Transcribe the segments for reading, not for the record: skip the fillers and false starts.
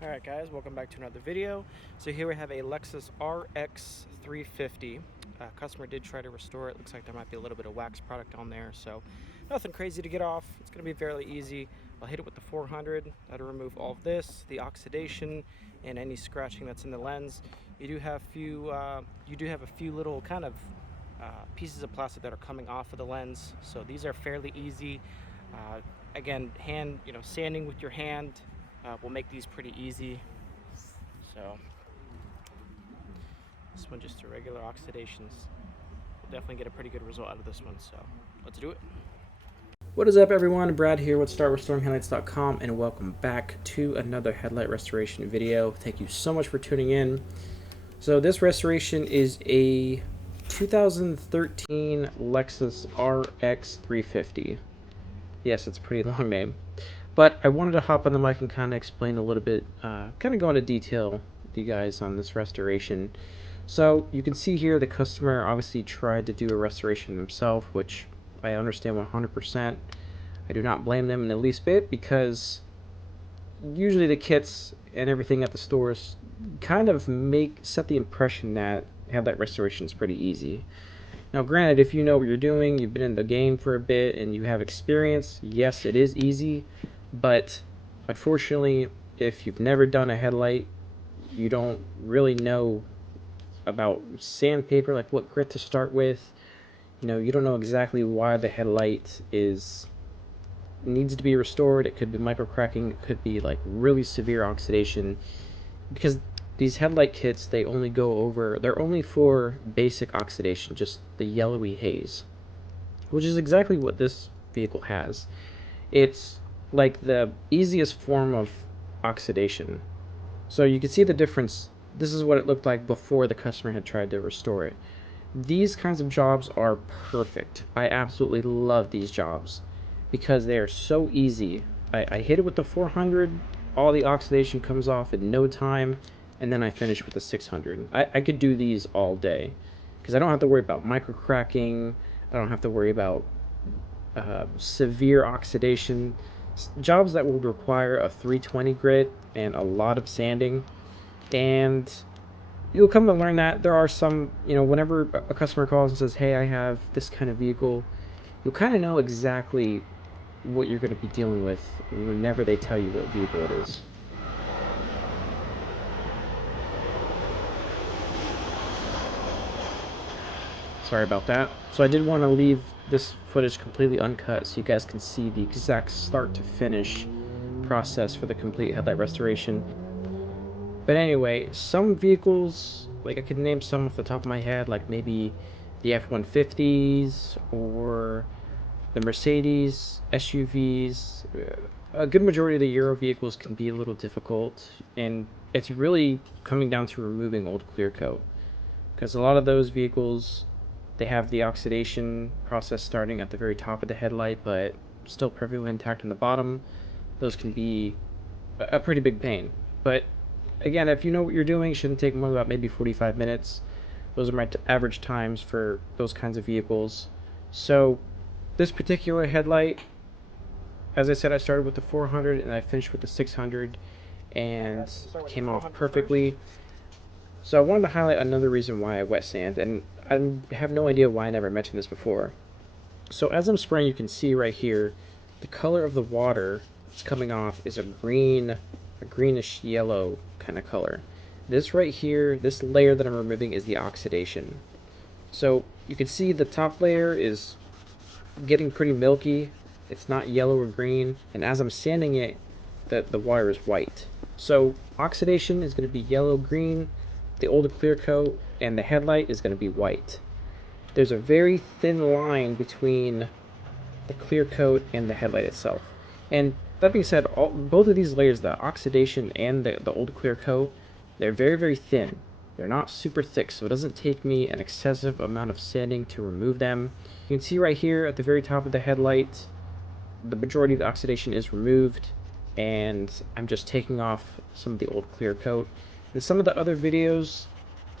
Alright guys, welcome back to another video. So here we have a Lexus RX350. Customer did try to restore it. Looks like there might be a little bit of wax product on there, so nothing crazy to get off. It's going to be fairly easy. I'll hit it with the 400. That'll remove all of this, the oxidation, and any scratching that's in the lens. You do have a few little kind of pieces of plastic that are coming off of the lens, so these are fairly easy. Again, sanding with your hand will make these pretty easy. So this one just a regular oxidations. We'll definitely get a pretty good result out of this one, so let's do it. What is up everyone, Brad here with StartRestoringHeadlights.com, and welcome back to another headlight restoration video. Thank you so much for tuning in. So this restoration is a 2013 Lexus RX350. Yes, it's a pretty long name. But I wanted to hop on the mic and kind of explain a little bit, kind of go into detail with you guys on this restoration. So you can see here the customer obviously tried to do a restoration themselves, which I understand 100%. I do not blame them in the least bit, because usually the kits and everything at the stores kind of set the impression that headlight restoration is pretty easy. Now granted, if you know what you're doing, you've been in the game for a bit, and you have experience, yes, it is easy. But unfortunately, if you've never done a headlight, you don't really know about sandpaper, like what grit to start with. You don't know exactly why the headlight needs to be restored. It could be micro cracking, it could be like really severe oxidation, because these headlight kits, they're only for basic oxidation, just the yellowy haze, which is exactly what this vehicle has. It's like the easiest form of oxidation. So you can see the difference. This is what it looked like before the customer had tried to restore it. These kinds of jobs are perfect. I absolutely love these jobs because they are so easy. I hit it with the 400, all the oxidation comes off in no time, and then I finish with the 600. I could do these all day because I don't have to worry about micro cracking. I don't have to worry about severe oxidation. Jobs that would require a 320 grit and a lot of sanding. And you'll come to learn that there are some, whenever a customer calls and says, hey, I have this kind of vehicle, you'll kind of know exactly what you're going to be dealing with whenever they tell you what vehicle it is. Sorry about that. So I did want to leave this footage completely uncut so you guys can see the exact start to finish process for the complete headlight restoration. But anyway, some vehicles, like I could name some off the top of my head, like maybe the F-150s or the Mercedes SUVs. A good majority of the Euro vehicles can be a little difficult, and it's really coming down to removing old clear coat, because a lot of those vehicles, they have the oxidation process starting at the very top of the headlight, but still perfectly intact on the bottom. Those can be a pretty big pain. But again, if you know what you're doing, it shouldn't take more than about maybe 45 minutes. Those are my average times for those kinds of vehicles. So this particular headlight, as I said, I started with the 400 and I finished with the 600, and came off perfectly. So I wanted to highlight another reason why I wet sand, and I have no idea why I never mentioned this before. So as I'm spraying, you can see right here, the color of the water that's coming off is a greenish yellow kind of color. This right here, this layer that I'm removing, is the oxidation. So you can see the top layer is getting pretty milky. It's not yellow or green, and as I'm sanding it, the wire is white. So oxidation is going to be yellow-green, the older clear coat, and the headlight is going to be white. There's a very thin line between the clear coat and the headlight itself. And that being said, both of these layers, the oxidation and the old clear coat, they're very, very thin. They're not super thick, so it doesn't take me an excessive amount of sanding to remove them. You can see right here at the very top of the headlight, the majority of the oxidation is removed, and I'm just taking off some of the old clear coat. In some of the other videos,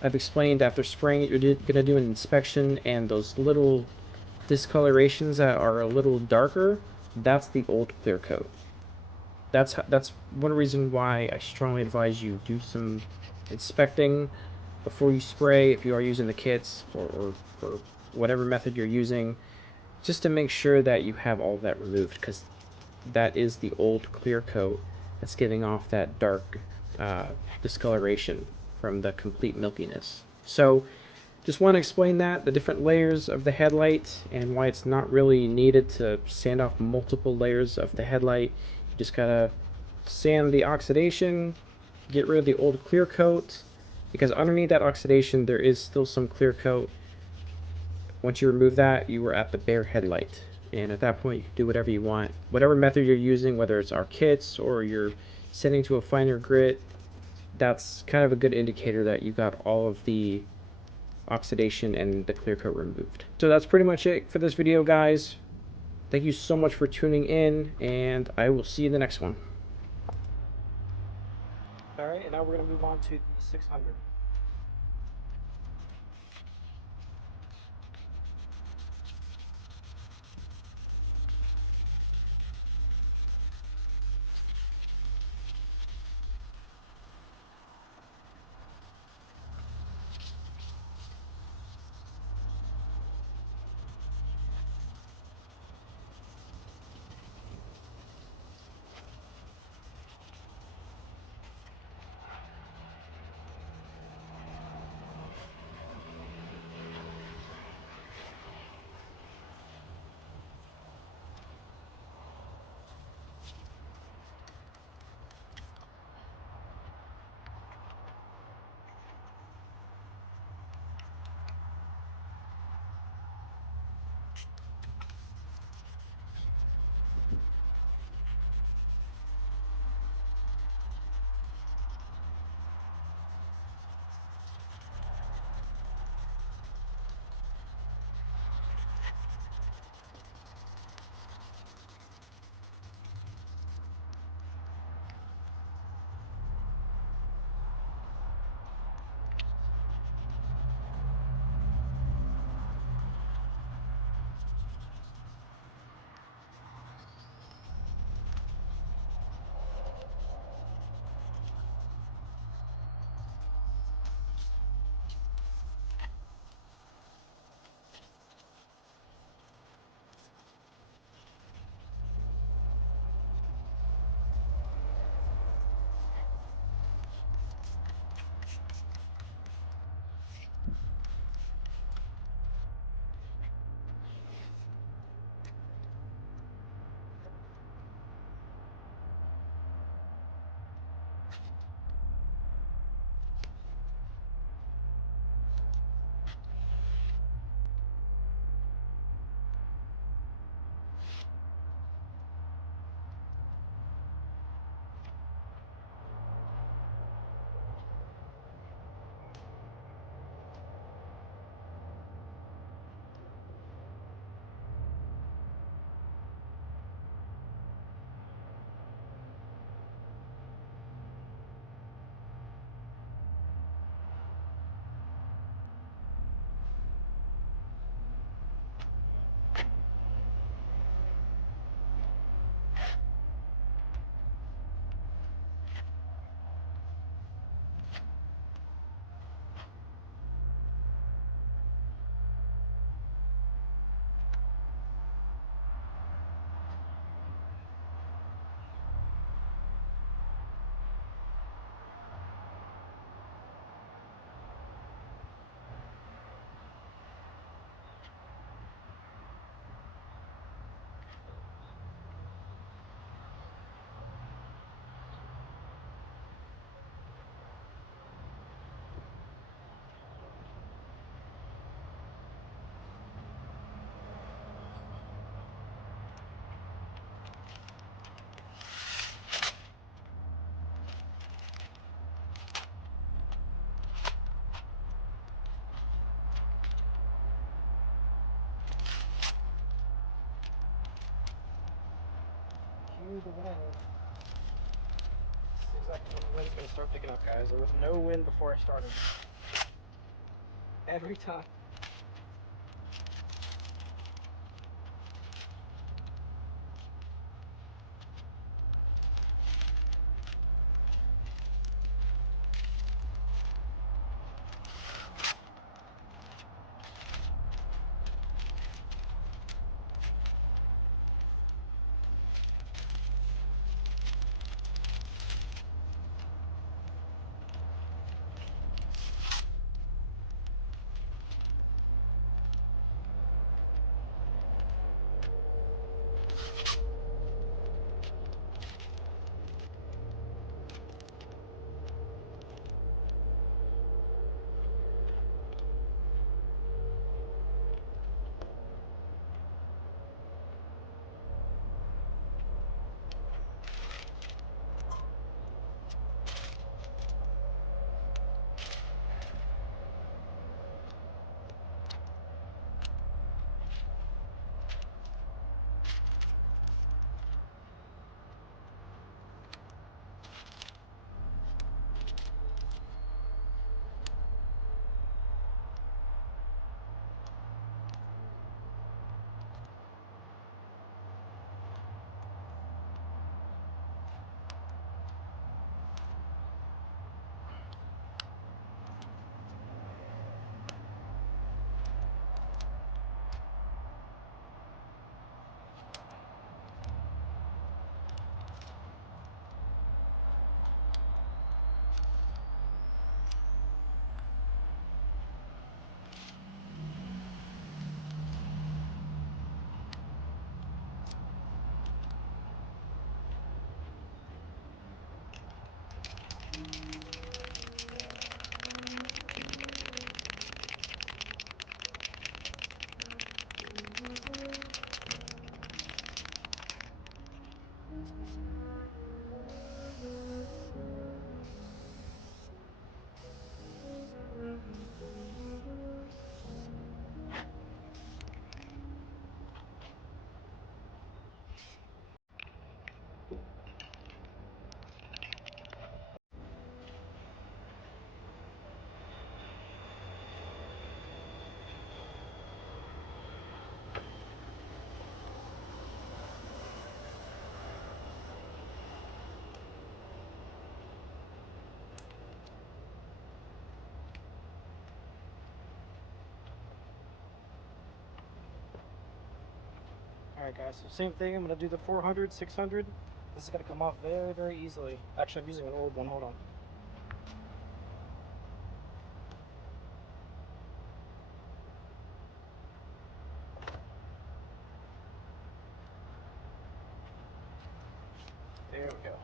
I've explained after spraying it, you're going to do an inspection, and those little discolorations that are a little darker, that's the old clear coat. that's one reason why I strongly advise you do some inspecting before you spray if you are using the kits or whatever method you're using, just to make sure that you have all of that removed, because that is the old clear coat that's giving off that dark discoloration from the complete milkiness. So just want to explain that, the different layers of the headlight, and why it's not really needed to sand off multiple layers of the headlight. You just gotta sand the oxidation, get rid of the old clear coat, because underneath that oxidation there is still some clear coat. Once you remove that, you are at the bare headlight, and at that point you can do whatever you want. Whatever method you're using, whether it's our kits or you're sanding to a finer grit, that's kind of a good indicator that you got all of the oxidation and the clear coat removed. So that's pretty much it for this video, guys. Thank you so much for tuning in, and I will see you in the next one. Alright, and now we're going to move on to the 600. The wind. This is exactly when the wind's going to start picking up, guys. There was no wind before I started. Every time. Alright guys, so same thing, I'm going to do the 400, 600. This is going to come off very, very easily. Actually, I'm using an old one, hold on. There we go.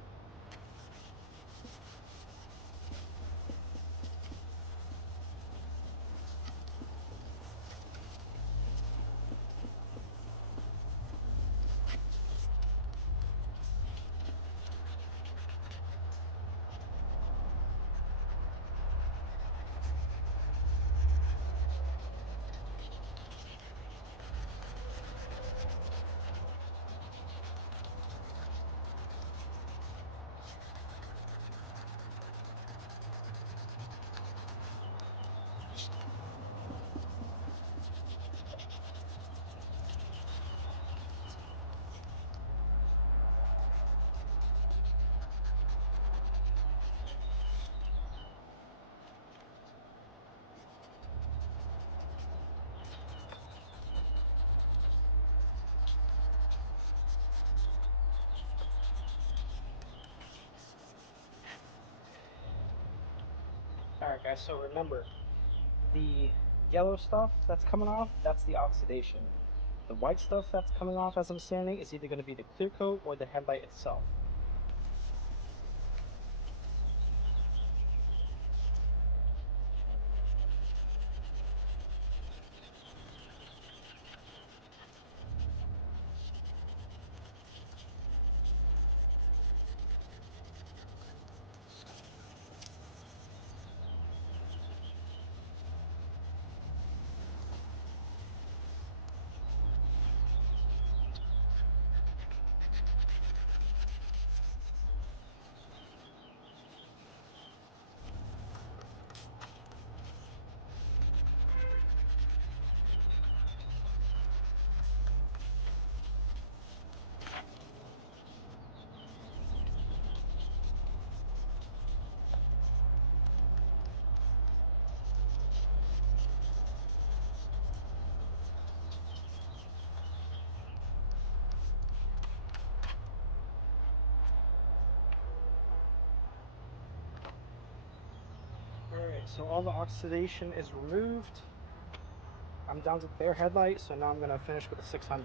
Alright guys, so remember, the yellow stuff that's coming off, that's the oxidation. The white stuff that's coming off as I'm sanding is either going to be the clear coat or the headlight itself. Alright, so all the oxidation is removed. I'm down to the bare headlight, so now I'm going to finish with the 600.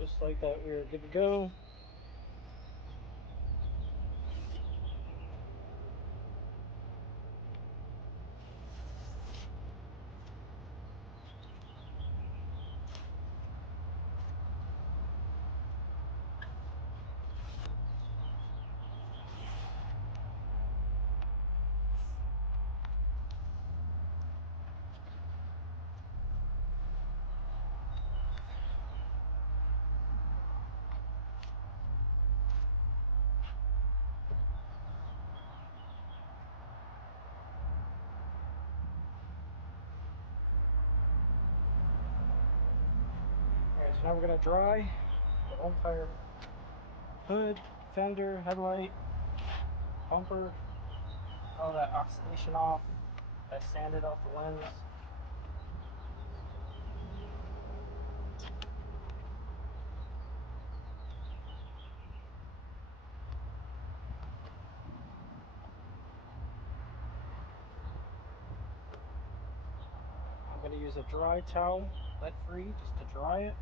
Just like that, we're good to go. So now we're going to dry the entire hood, fender, headlight, bumper, all that oxidation off. I sanded off the lens. I'm going to use a dry towel, wet free, just to dry it.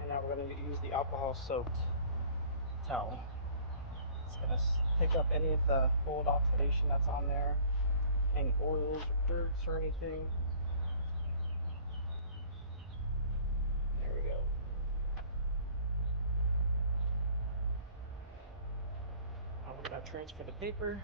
And now we're going to use the alcohol soaked towel. It's going to pick up any of the old oxidation that's on there, any oils or dirts or anything. There we go. Now we're going to transfer the paper.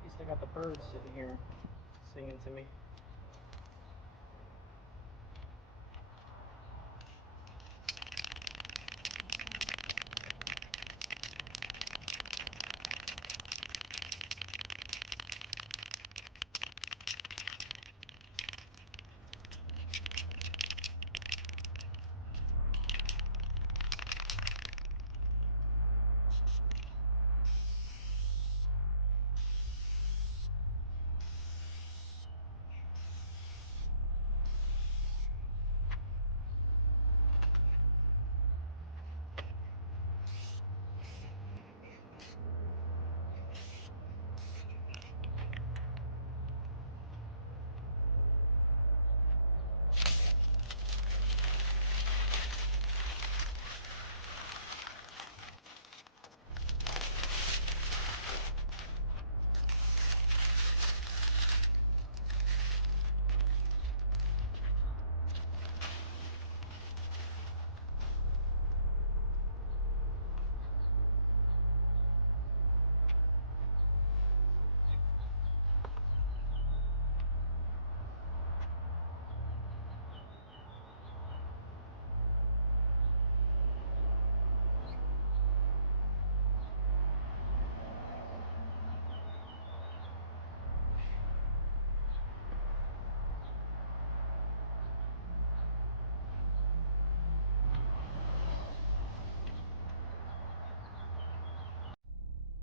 At least I got the birds sitting here singing to me.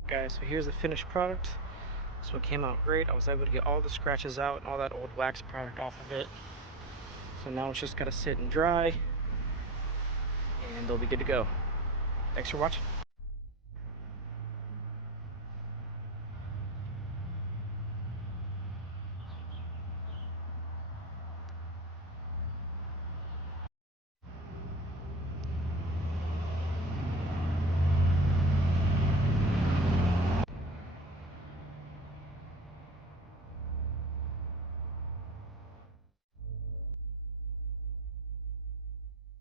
Guys, so here's the finished product. This one came out great. I was able to get all the scratches out and all that old wax product off of it. So now it's just gotta sit and dry, and they'll be good to go. Thanks for watching.